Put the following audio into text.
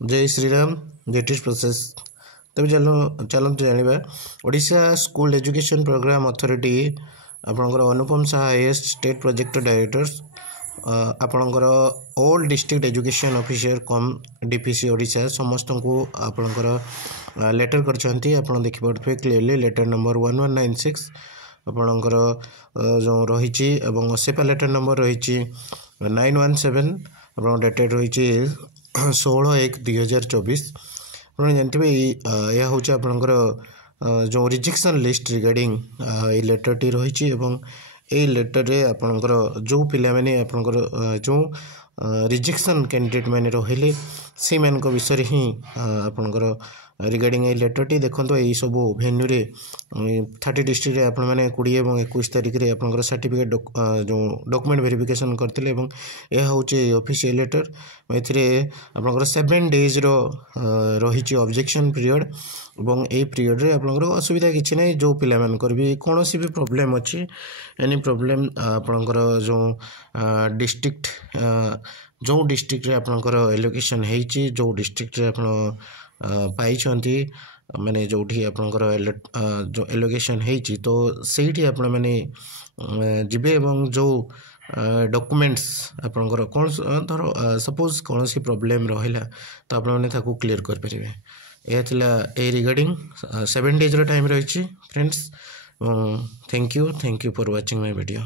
जय श्रीराम जेटिस प्रोसेस तब चलते जाना Odisha school education programme authority आपणकर Anupam Saha IAS state project directors आपणकर all district education officer cum DPC Odisha समस्त को आपणकर लेटर करछंती आपण देखि पड़थबे क्लियरली लेटर नंबर 1196 आपणकर जो रही एवं सेपा लेटर नंबर रही 917 आपण डेटेड रही 16/1/2024 आप जानते यह हूँ आपणकर जो रिजेक्शन लिस्ट रिगार्डिंग ये लेटर टी रही यही लेटर रे आपणकर जो पिला माने आपणकर जो रिजेक्शन कैंडिडेट मैंने रहिले से मान विषय ही आपणकर रिगार्डिंग ये लेटर टी देखो यही सब भेन्यू रे 30 डिस्ट्रिक्ट रे आपण माने 20 और 21 तारिख रे आपणकर सर्टिफिकेट जो डॉक्यूमेंट वेरिफिकेशन करथिले एवं यह होचे ऑफिशियल लेटर एथिरे आपणकर 7 डेज रो रही ऑब्जेक्शन पीरियड एवं ए पीरियड रे आपणकर असुविधा किछि नै जो पिला मानकर भी कोनोसी भी प्रॉब्लम अछि एनी प्रॉब्लम आपणकर जो डिस्ट्रिक्ट जो डिस्ट्रिक्ट रे आपणकर एलोकेशन हेछि जो डिस्ट्रिक्ट रे आपण पाइछंती माने जोठी आपणकर जो एलोकेशन हेछि तो सेठी आपण माने जिबे एवं जो डॉक्यूमेंट्स आपणकर कोन धर सपोज कोनोसी प्रॉब्लम रहिला तो आपण माने ताको क्लियर कर परिबे यह थिला ए रिगार्डिंग 7 डेज रो टाइम रहिछि friends thank you for watching my video.